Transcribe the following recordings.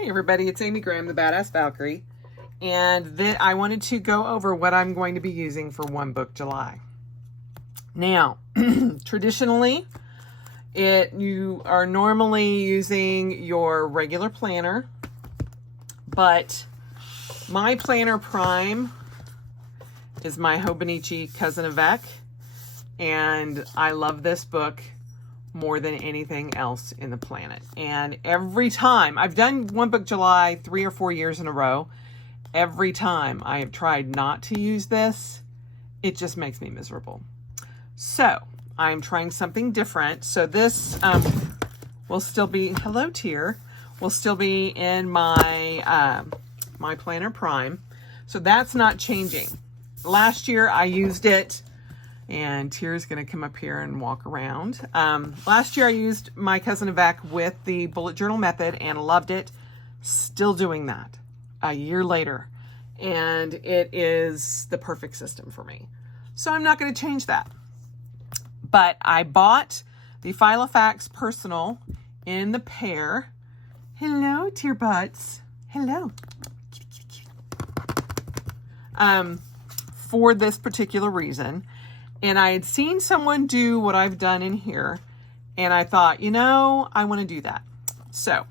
Hey everybody, it's Amy Graham, the Badass Valkyrie, and then I wanted to go over what I'm going to be using for One Book July. Now, traditionally, you are normally using your regular planner, but my planner prime is my Hobonichi cousin Avec, and I love this book more than anything else in the planet. And every time I've done One Book July 3 or 4 years in a row, every time I have tried not to use this, it just makes me miserable. So I'm trying something different. So this will still be, hello Tier, will still be in my my planner prime. So that's not changing. Last year I used it, and Tier's going to come up here and walk around. Last year I used my cousin Avec with the bullet journal method and loved it. Still doing that a year later. And it is the perfect system for me. So I'm not going to change that. But I bought the Filofax Personal in the pair. Hello, Tier Butts. Hello. For this particular reason. And I had seen someone do what I've done in here, and I thought, you know, I want to do that. So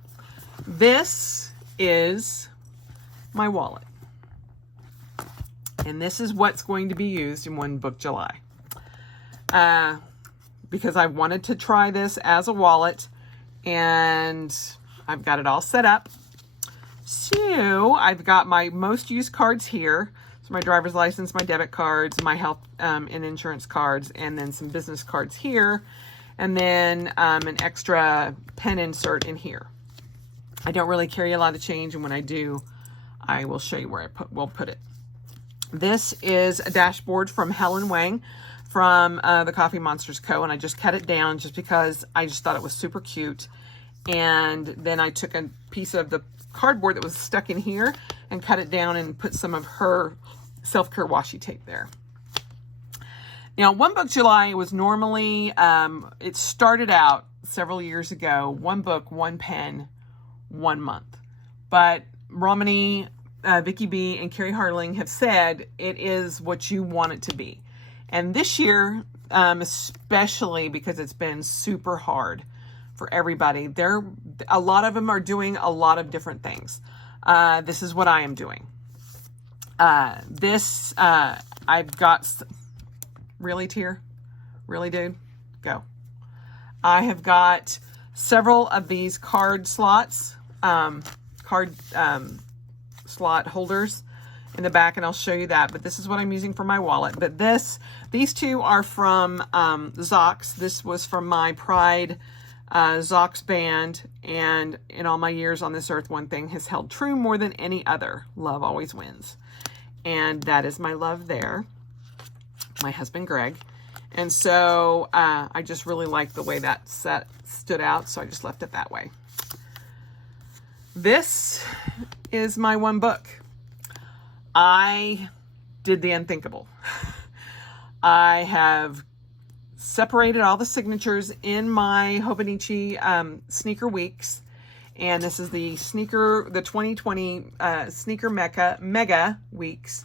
this is my wallet, and this is what's going to be used in One Book July, because I wanted to try this as a wallet, and I've got it all set up. So I've got my most used cards here. So my driver's license, my debit cards, my health and insurance cards, and then some business cards here, and then an extra pen insert in here. I don't really carry a lot of change, and when I do, I will show you where we'll put it. This is a dashboard from Helen Wang from the Coffee Monsters Co., and I just cut it down just because I just thought it was super cute. And then I took a piece of the cardboard that was stuck in here and cut it down and put some of her self-care washi tape there. Now, One Book July was normally, it started out several years ago, one book, one pen, 1 month. But Romani, Vicky B, and Carrie Harling have said it is what you want it to be. And this year, especially because it's been super hard for everybody, a lot of them are doing a lot of different things. This is what I am doing. I've got, really Tier? Really dude? Go. I have got several of these card slots, slot holders in the back, and I'll show you that, but this is what I'm using for my wallet. But these two are from Zox. This was from my Pride Zox band, and in all my years on this earth, one thing has held true more than any other: love always wins. And that is my love there, my husband Greg. And so I just really like the way that stood out, so I just left it that way. This is my one book. I did the unthinkable. I have separated all the signatures in my Hobonichi Sneaker Weeks, and this is the 2020 Sneaker Mega Weeks,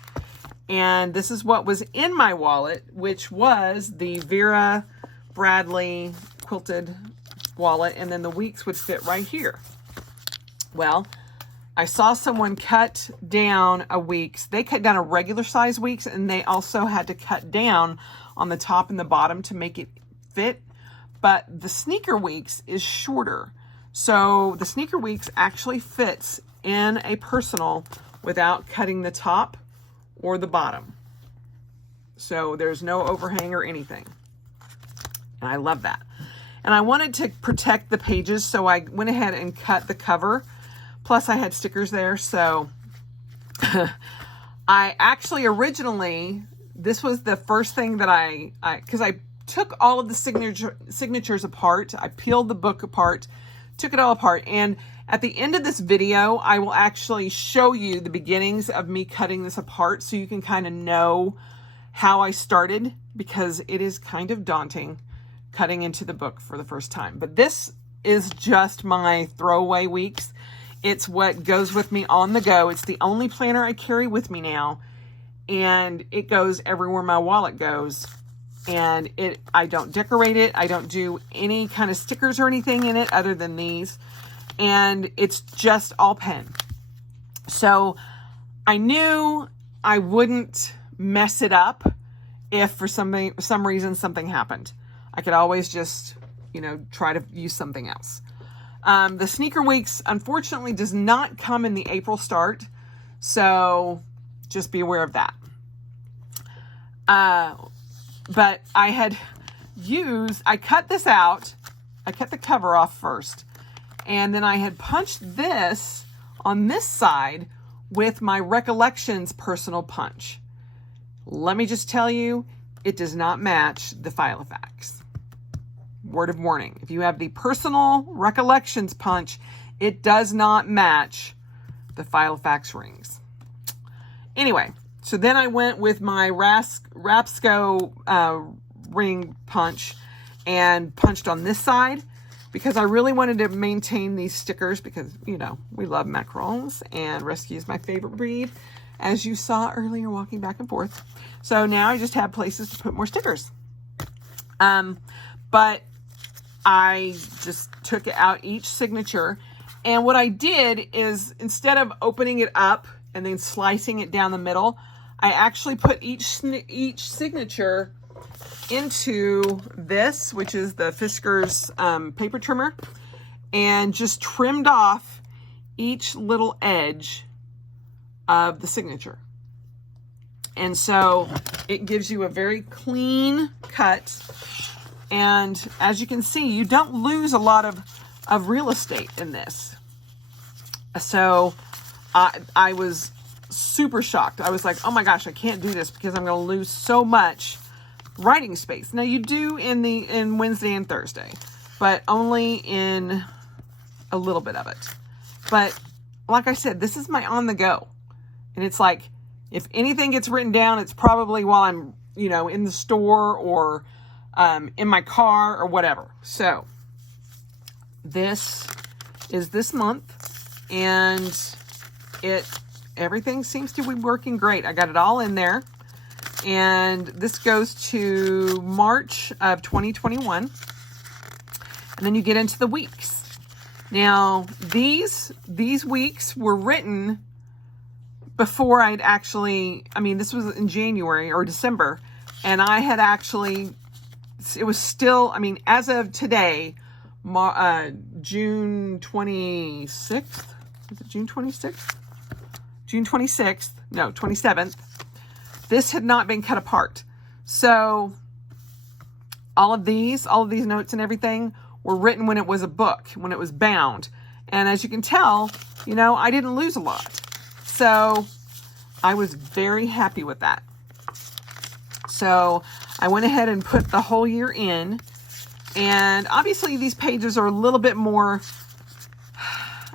and this is what was in my wallet, which was the Vera Bradley quilted wallet, and then the weeks would fit right here. Well, I saw someone cut down a weeks. They cut down a regular size weeks, and they also had to cut down on the top and the bottom to make it fit. But the Sneaker Weeks is shorter. So the Sneaker Weeks actually fits in a personal without cutting the top or the bottom. So there's no overhang or anything. And I love that. And I wanted to protect the pages, so I went ahead and cut the cover. Plus I had stickers there, so I actually originally, this was the first thing that because I took all of the signatures apart. I peeled the book apart, took it all apart, and at the end of this video, I will actually show you the beginnings of me cutting this apart so you can kind of know how I started, because it is kind of daunting cutting into the book for the first time. But this is just my throwaway weeks. It's what goes with me on the go. It's the only planner I carry with me now, and it goes everywhere my wallet goes. And I don't decorate it. I don't do any kind of stickers or anything in it other than these. And it's just all pen. So I knew I wouldn't mess it up if for some reason something happened. I could always just, try to use something else. The Sneaker Weeks, unfortunately, does not come in the April start. So just be aware of that. But I cut this out. I cut the cover off first. And then I had punched this on this side with my Recollections personal punch. Let me just tell you, it does not match the Filofax. Word of warning. If you have the personal Recollections punch, it does not match the Filofax rings. Anyway, so then I went with my Rapsco ring punch and punched on this side because I really wanted to maintain these stickers because, we love macarons and Rescue is my favorite breed, as you saw earlier walking back and forth. So now I just have places to put more stickers. But I just took out each signature, and what I did is instead of opening it up and then slicing it down the middle, I actually put each signature into this, which is the Fiskars paper trimmer, and just trimmed off each little edge of the signature. And so it gives you a very clean cut. And as you can see, you don't lose a lot of real estate in this. So I was super shocked. I was like, oh my gosh, I can't do this because I'm going to lose so much writing space. Now you do in Wednesday and Thursday, but only in a little bit of it. But like I said, this is my on the go. And it's like, if anything gets written down, it's probably while I'm, in the store or in my car or whatever. So this is this month, and everything seems to be working great. I got it all in there, and this goes to March of 2021, and then you get into the weeks. Now these weeks were written before I'd actually, this was in January or December, and I had actually, it was still, as of today, June 26th, is it June 26th? June 26th, no, 27th, this had not been cut apart. So all of these notes and everything were written when it was a book, when it was bound. And as you can tell, I didn't lose a lot. So I was very happy with that. So I went ahead and put the whole year in. And obviously these pages are a little bit more,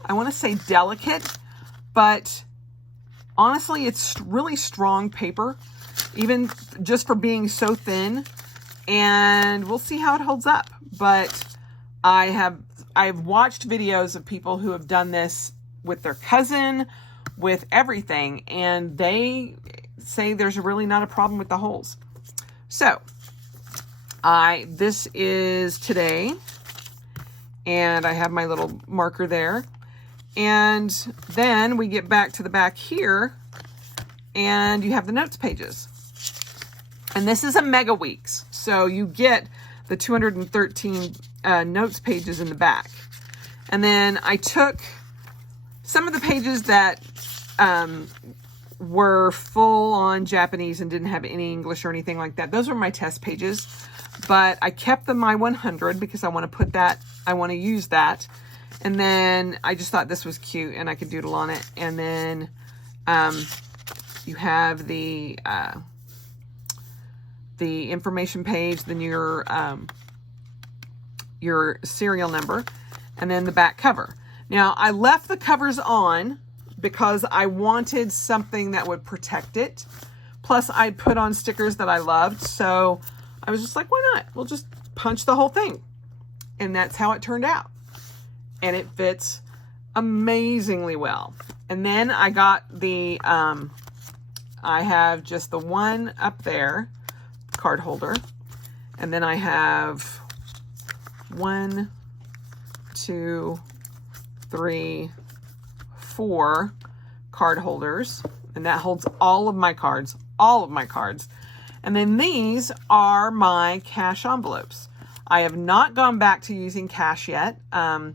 I want to say delicate, but honestly, it's really strong paper, even just for being so thin. And we'll see how it holds up. But I've watched videos of people who have done this with their cousin, with everything, and they say there's really not a problem with the holes. So this is today, and I have my little marker there. And then we get back to the back here, and you have the notes pages. And this is a mega weeks, so you get the 213 notes pages in the back. And then I took some of the pages that were full on Japanese and didn't have any English or anything like that. Those were my test pages, but I kept my 100 because I want to use that. And then I just thought this was cute and I could doodle on it. And then you have the information page, then your serial number, and then the back cover. Now I left the covers on because I wanted something that would protect it. Plus I put on stickers that I loved. So I was just like, why not? We'll just punch the whole thing. And that's how it turned out. And it fits amazingly well. And then I got the, I have just the one up there, card holder. And then I have 1, 2, 3, 4 card holders. And that holds all of my cards, And then these are my cash envelopes. I have not gone back to using cash yet. I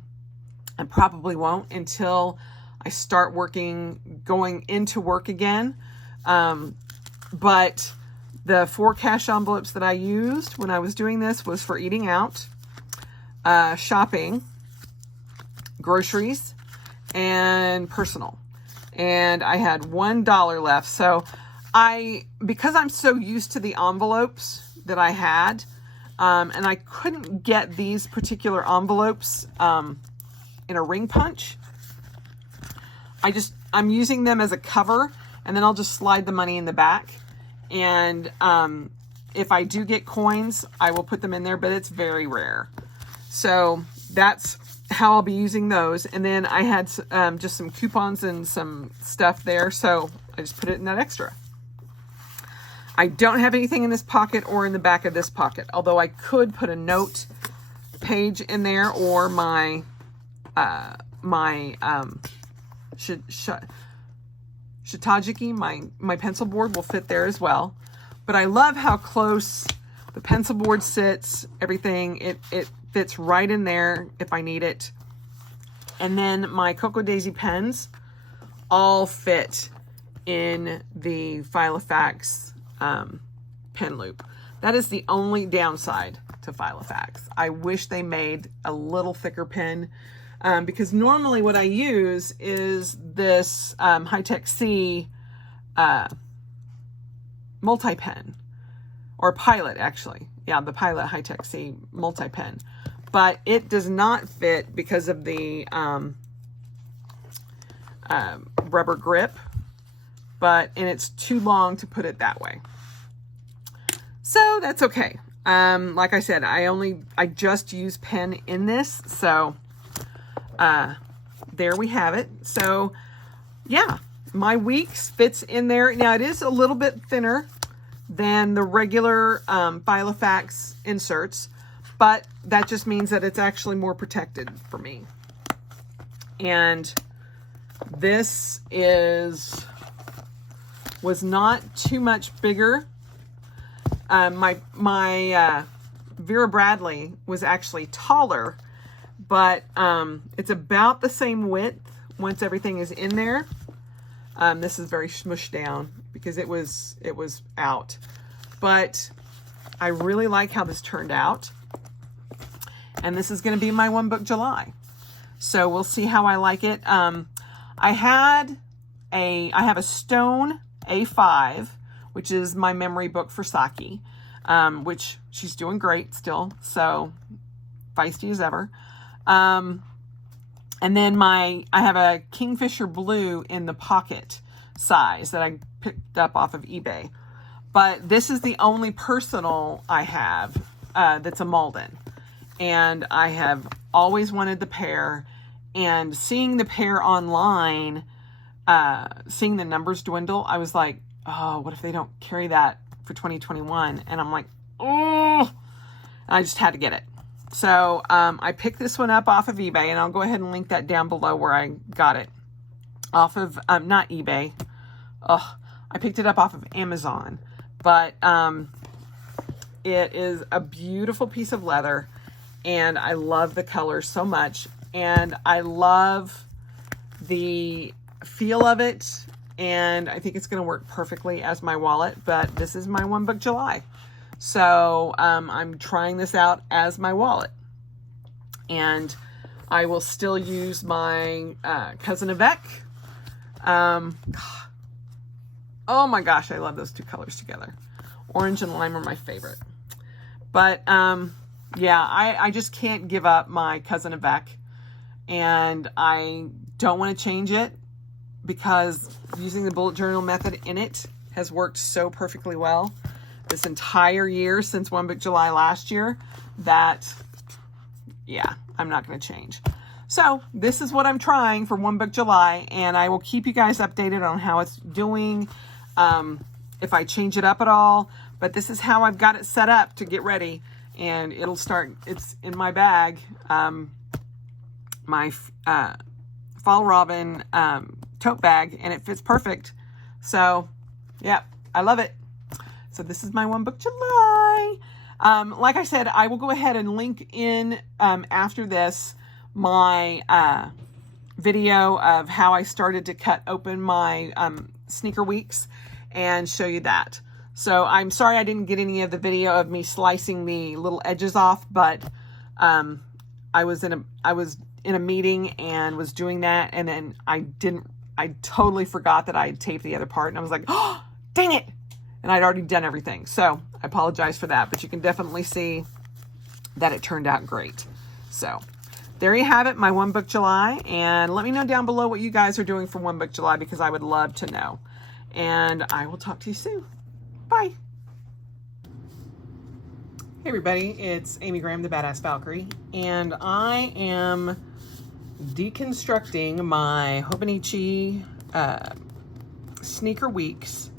probably won't until I start going into work again. But the 4 cash envelopes that I used when I was doing this was for eating out, shopping, groceries, and personal. And I had $1 left. So because I'm so used to the envelopes that I had, and I couldn't get these particular envelopes in a ring punch, I'm using them as a cover, and then I'll just slide the money in the back. And if I do get coins, I will put them in there, but it's very rare. So that's how I'll be using those. And then I had just some coupons and some stuff there, so I just put it in that extra. I don't have anything in this pocket or in the back of this pocket, although I could put a note page in there, or my shitajiki, my pencil board will fit there as well. But I love how close the pencil board sits, everything. It fits right in there if I need it. And then my Cocoa Daisy pens all fit in the Filofax pen loop. That is the only downside to Filofax. I wish they made a little thicker pen, because normally what I use is this High-Tech C multi-pen, or Pilot actually. Yeah, the Pilot High-Tech C multi-pen. But it does not fit because of the rubber grip, and it's too long to put it that way. So that's okay. Like I said, I just use pen in this, so there we have it. So yeah, my weeks fits in there. Now it is a little bit thinner than the regular Filofax inserts, but that just means that it's actually more protected for me. And this was not too much bigger. My Vera Bradley was actually taller, but it's about the same width once everything is in there. This is very smushed down because it was out, but I really like how this turned out. And this is going to be my One Book July. So we'll see how I like it. I have a Stone A5, which is my memory book for Saki, which she's doing great still. So feisty as ever. And then I have a Kingfisher Blue in the pocket size that I picked up off of eBay. But this is the only personal I have that's a Malden. And I have always wanted the pair. And seeing the pair online, seeing the numbers dwindle, I was like, oh, what if they don't carry that for 2021? And I'm like, oh, I just had to get it. So I picked this one up off of eBay, and I'll go ahead and link that down below where I got it. Off of, not eBay. Oh, I picked it up off of Amazon. But it is a beautiful piece of leather, and I love the color so much. And I love the feel of it, and I think it's going to work perfectly as my wallet. But this is my One Book July. So I'm trying this out as my wallet. And I will still use my Cousin Avec. Oh my gosh, I love those two colors together. Orange and lime are my favorite. But yeah, I just can't give up my Cousin Avec. And I don't want to change it because using the bullet journal method in it has worked so perfectly well this entire year since One Book July last year that, yeah, I'm not going to change. So this is what I'm trying for One Book July, and I will keep you guys updated on how it's doing, if I change it up at all. But this is how I've got it set up to get ready, and it'll start. It's in my bag, my Fall Robin tote bag, and it fits perfect. So, yeah, I love it. So this is my One Book July. Like I said, I will go ahead and link in after this my video of how I started to cut open my sneaker weeks and show you that. So I'm sorry I didn't get any of the video of me slicing the little edges off, but I was in a meeting and was doing that, and then I totally forgot that I had taped the other part, and I was like, oh, dang it! And I'd already done everything. So I apologize for that, but you can definitely see that it turned out great. So there you have it, my One Book July, and let me know down below what you guys are doing for One Book July, because I would love to know. And I will talk to you soon. Bye. Hey everybody, it's Amy Graham, the Badass Valkyrie, and I am deconstructing my Hobonichi sneaker weeks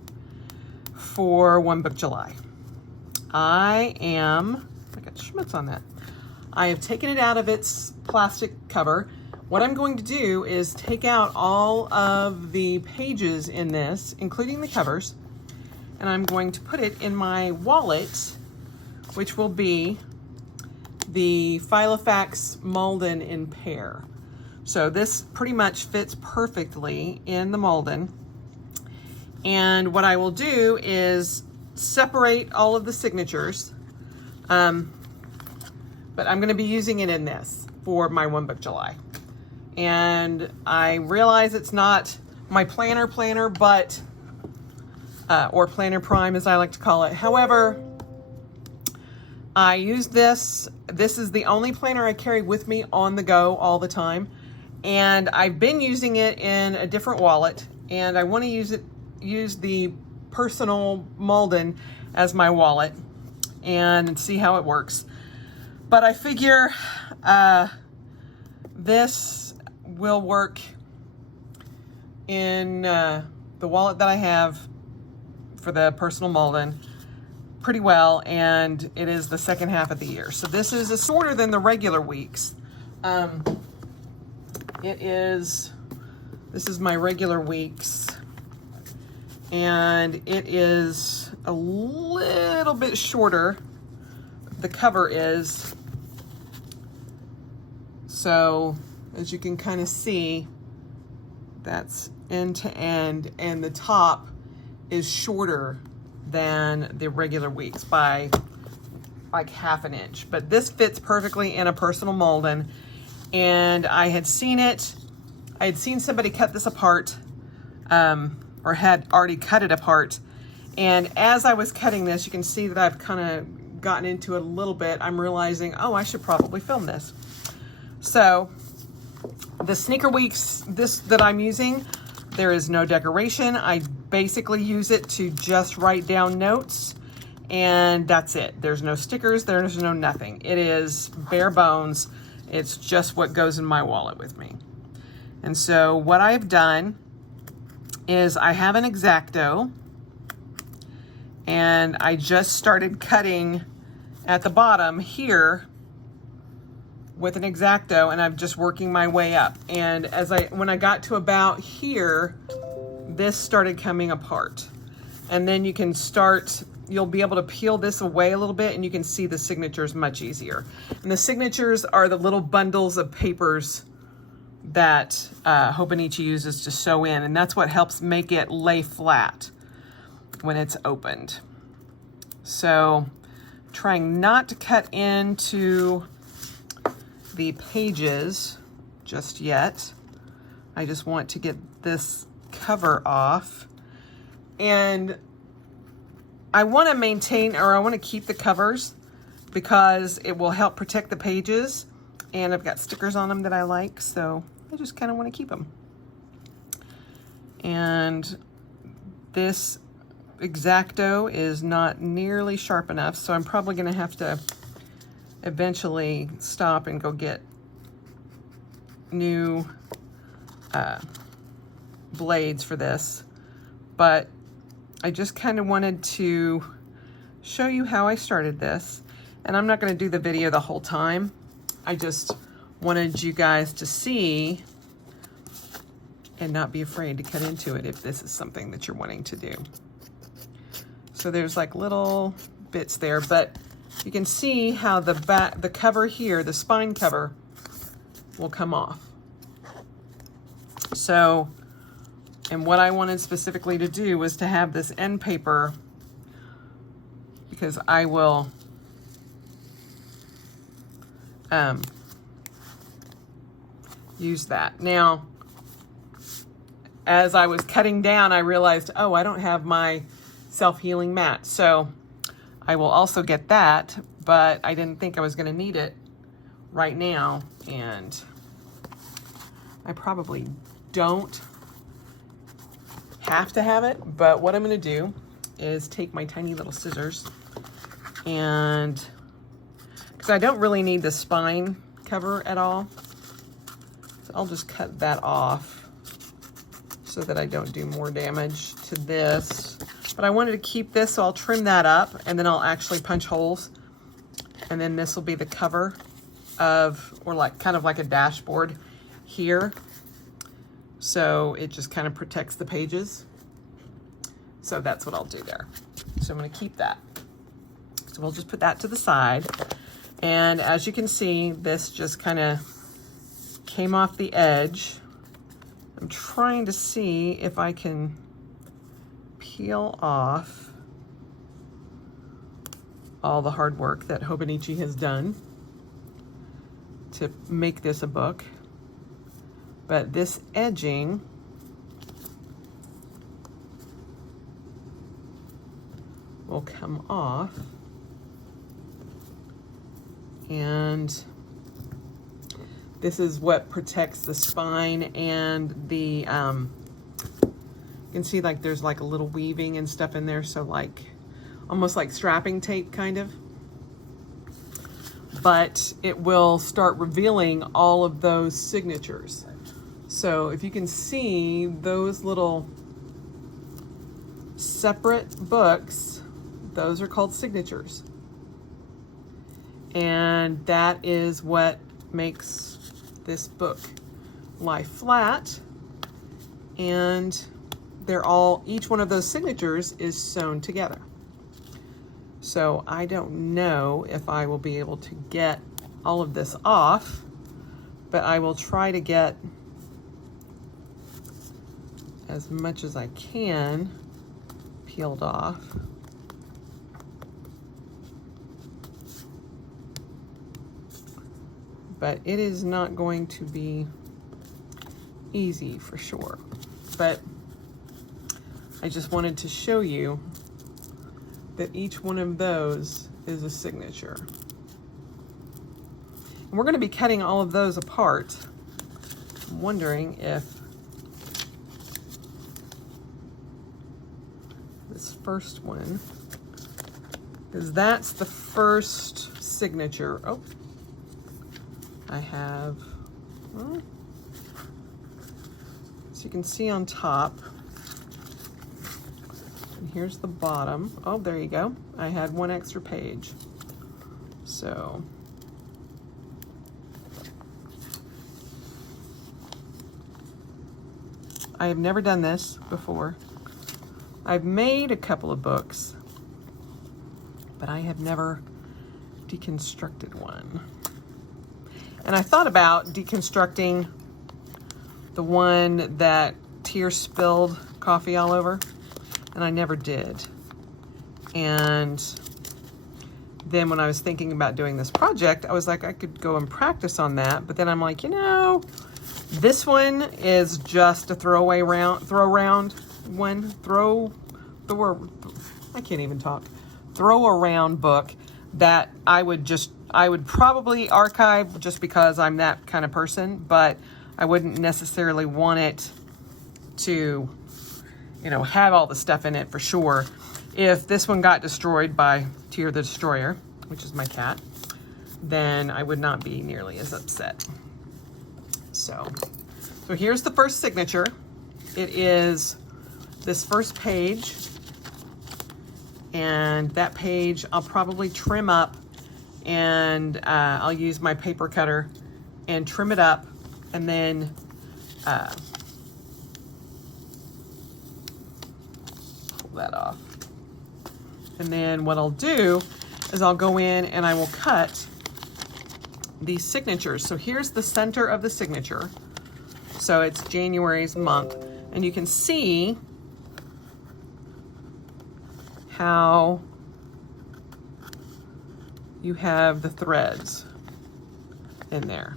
for One Book July. I got schmutz on that. I have taken it out of its plastic cover. What I'm going to do is take out all of the pages in this, including the covers, and I'm going to put it in my wallet, which will be the Filofax Malden in Pear. So this pretty much fits perfectly in the Malden. And what I will do is separate all of the signatures, but I'm going to be using it in this for my One Book July. And I realize it's not my planner, but or Planner Prime, as I like to call it. However, I use this. This is the only planner I carry with me on the go all the time. And I've been using it in a different wallet, and I want to use the personal Malden as my wallet and see how it works. But I figure this will work in the wallet that I have for the personal Malden pretty well, and it is the second half of the year. So this is shorter than the regular weeks. This is my regular weeks, and it is a little bit shorter. The cover is. So as you can kind of see, that's end to end, and the top is shorter than the regular weeks by like half an inch. But this fits perfectly in a personal Malden, and I had seen somebody cut this apart, or had already cut it apart. And as I was cutting this, you can see that I've kind of gotten into it a little bit. I'm realizing, oh, I should probably film this. So the sneaker weeks, that I'm using, there is no decoration. I basically use it to just write down notes, and that's it. There's no stickers, there's no nothing. It is bare bones. It's just what goes in my wallet with me. And so what I've done is I have an X-Acto, and I just started cutting at the bottom here with an X-Acto, and I'm just working my way up. And when I got to about here, this started coming apart. And then you'll be able to peel this away a little bit, and you can see the signatures much easier. And the signatures are the little bundles of papers that Hobonichi uses to sew in, and that's what helps make it lay flat when it's opened. So trying not to cut into the pages just yet. I just want to get this cover off, and I want to maintain, or I want to keep the covers because it will help protect the pages, and I've got stickers on them that I like, so I just kind of want to keep them. And this X-Acto is not nearly sharp enough, so I'm probably going to have to eventually stop and go get new blades for this, but I just kind of wanted to show you how I started this. And I'm not going to do the video the whole time. I just wanted you guys to see and not be afraid to cut into it if this is something that you're wanting to do. So there's like little bits there, but you can see how the cover here, the spine cover, will come off. So, and what I wanted specifically to do was to have this end paper, because I will use that. Now, as I was cutting down, I realized, oh, I don't have my self-healing mat. So I will also get that, but I didn't think I was going to need it right now. And I probably don't have to have it, but what I'm going to do is take my tiny little scissors, and because I don't really need the spine cover at all, so I'll just cut that off so that I don't do more damage to this. But I wanted to keep this, so I'll trim that up, and then I'll actually punch holes, and then this will be the cover of, or like kind of like a dashboard here. So it just kind of protects the pages. So that's what I'll do there. So I'm going to keep that. So we'll just put that to the side. And as you can see, this just kind of came off the edge. I'm trying to see if I can peel off all the hard work that Hobonichi has done to make this a book. But this edging will come off, and this is what protects the spine and the you can see like there's like a little weaving and stuff in there, so like almost like strapping tape kind of, but it will start revealing all of those signatures. So if you can see those little separate books, those are called signatures. And that is what makes this book lie flat. And they're all, each one of those signatures is sewn together. So I don't know if I will be able to get all of this off, but I will try to get as much as I can peeled off. But it is not going to be easy for sure. But I just wanted to show you that each one of those is a signature. And we're going to be cutting all of those apart. I'm wondering if this first one, because that's the first signature. Oh, I have, well, so you can see on top, and here's the bottom. Oh, there you go. I had one extra page. So I have never done this before. I've made a couple of books, but I have never deconstructed one. And I thought about deconstructing the one that Tears spilled coffee all over, and I never did. And then when I was thinking about doing this project, I was like, I could go and practice on that, but then I'm like, you know, this one is just a throw around book that I would probably archive just because I'm that kind of person, but I wouldn't necessarily want it to, you know, have all the stuff in it for sure. If this one got destroyed by Tear the Destroyer, which is my cat, then I would not be nearly as upset. So here's the first signature. It is this first page, and that page I'll probably trim up, and I'll use my paper cutter and trim it up, and then pull that off. And then what I'll do is I'll go in and I will cut these signatures. So here's the center of the signature. So it's January's month, and you can see how you have the threads in there.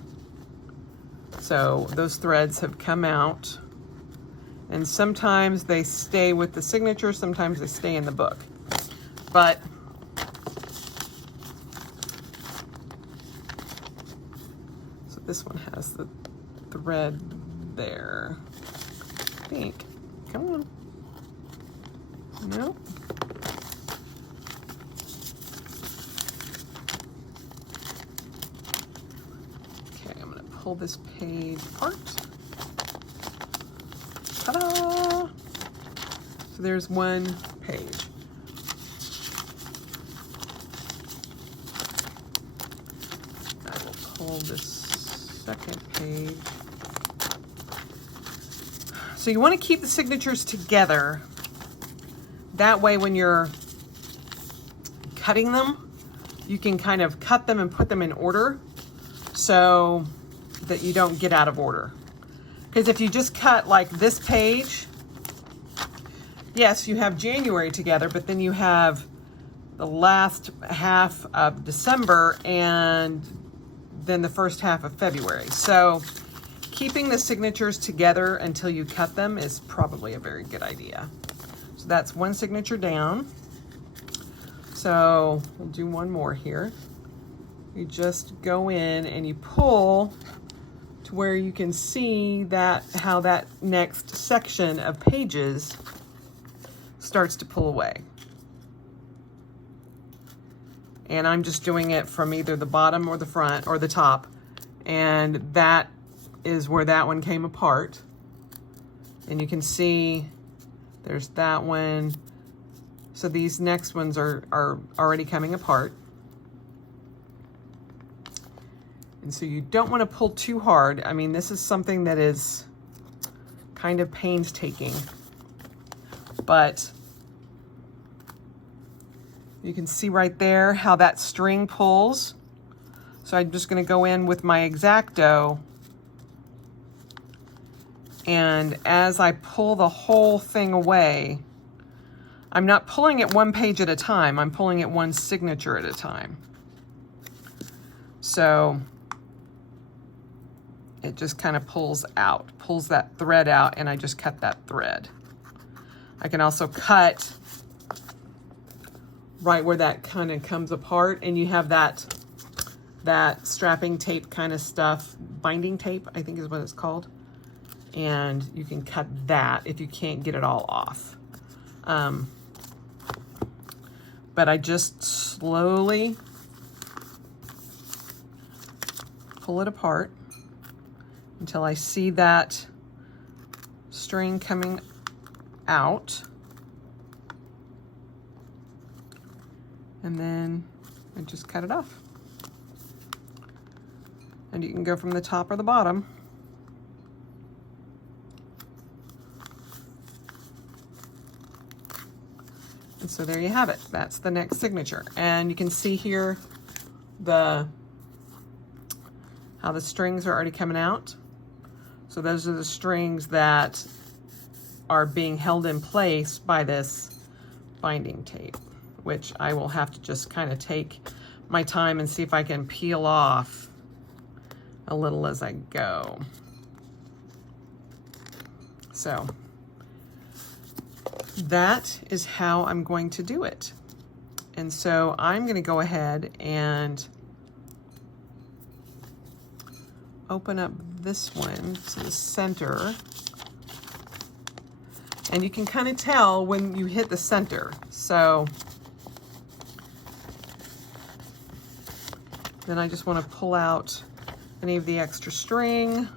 So those threads have come out, and sometimes they stay with the signature, sometimes they stay in the book. But so this one has the thread there, I think. Come on. No. Okay, I'm going to pull this page apart. Ta-da! So there's one page. I will pull this second page. So you want to keep the signatures together. That way when you're cutting them, you can kind of cut them and put them in order so that you don't get out of order. Because if you just cut like this page, yes, you have January together, but then you have the last half of December and then the first half of February. So keeping the signatures together until you cut them is probably a very good idea. So that's one signature down. So we'll do one more here. You just go in and you pull to where you can see that how that next section of pages starts to pull away. And I'm just doing it from either the bottom or the front or the top. And that is where that one came apart. And you can see there's that one. So these next ones are already coming apart. And so you don't want to pull too hard. I mean, this is something that is kind of painstaking, but you can see right there how that string pulls. So I'm just going to go in with my X-Acto, and as I pull the whole thing away, I'm not pulling it one page at a time, I'm pulling it one signature at a time. So it just kind of pulls that thread out, and I just cut that thread. I can also cut right where that kind of comes apart, and you have that strapping tape kind of stuff, binding tape, I think is what it's called. And you can cut that if you can't get it all off. But I just slowly pull it apart until I see that string coming out. And then I just cut it off. And you can go from the top or the bottom. And so there you have it. That's the next signature. And you can see here how the strings are already coming out. So those are the strings that are being held in place by this binding tape, which I will have to just kind of take my time and see if I can peel off a little as I go. So that is how I'm going to do it. And so I'm going to go ahead and open up this one to the center. And you can kind of tell when you hit the center. So then I just want to pull out any of the extra string.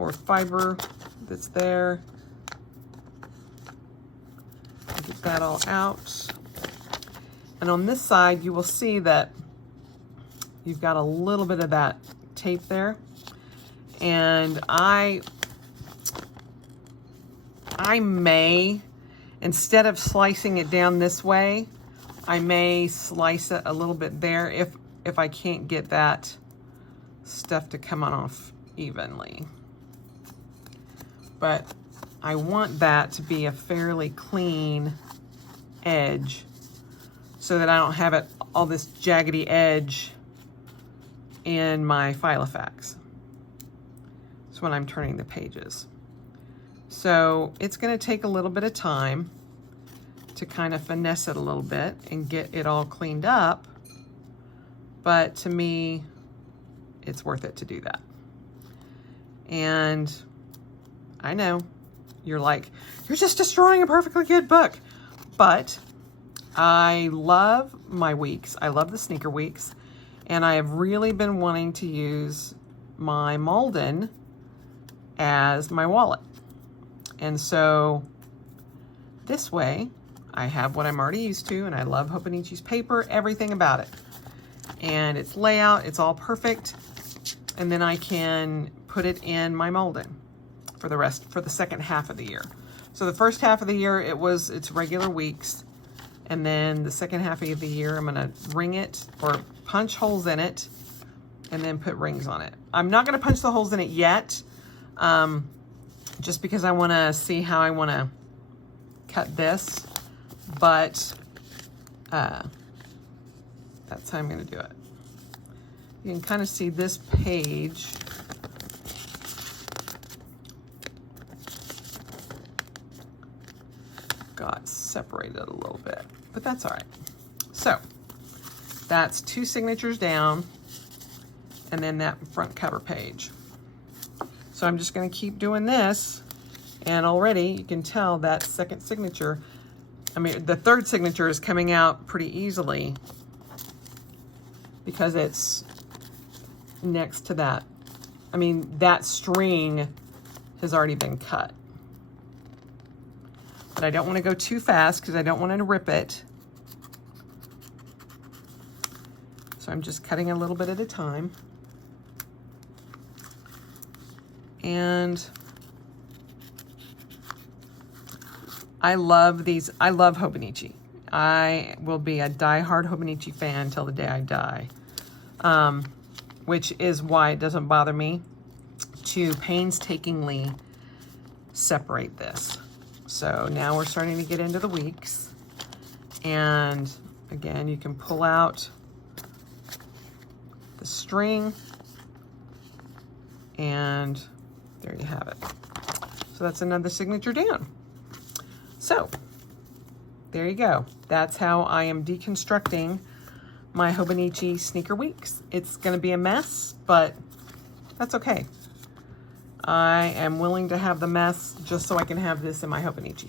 or fiber that's there. Get that all out. And on this side, you will see that you've got a little bit of that tape there. And I may, instead of slicing it down this way, I may slice it a little bit there if I can't get that stuff to come off evenly. But I want that to be a fairly clean edge so that I don't have it all this jaggedy edge in my Filofax. It's when I'm turning the pages. So it's going to take a little bit of time to kind of finesse it a little bit and get it all cleaned up. But to me, it's worth it to do that. And I know you're like, you're just destroying a perfectly good book. But I love my weeks. I love the sneaker weeks. And I have really been wanting to use my Malden as my wallet. And so this way I have what I'm already used to, and I love Hobonichi's paper, everything about it. And its layout, it's all perfect. And then I can put it in my Malden for the second half of the year. So the first half of the year, it's regular weeks. And then the second half of the year, I'm gonna ring it or punch holes in it and then put rings on it. I'm not gonna punch the holes in it yet, just because I wanna see how I wanna cut this, but that's how I'm gonna do it. You can kind of see this page got separated a little bit, but that's all right. So that's 2 signatures down and then that front cover page. So I'm just going to keep doing this, and already you can tell that second signature, the third signature is coming out pretty easily because it's next to that. That string has already been cut. But I don't want to go too fast because I don't want to rip it. So I'm just cutting a little bit at a time. And I love these. I love Hobonichi. I will be a diehard Hobonichi fan till the day I die. Which is why it doesn't bother me to painstakingly separate this. So now we're starting to get into the weeks. And again, you can pull out the string, and there you have it. So that's another signature down. So there you go. That's how I am deconstructing my Hobonichi sneaker weeks. It's going to be a mess, but that's okay. I am willing to have the mess just so I can have this in my Hobonichi.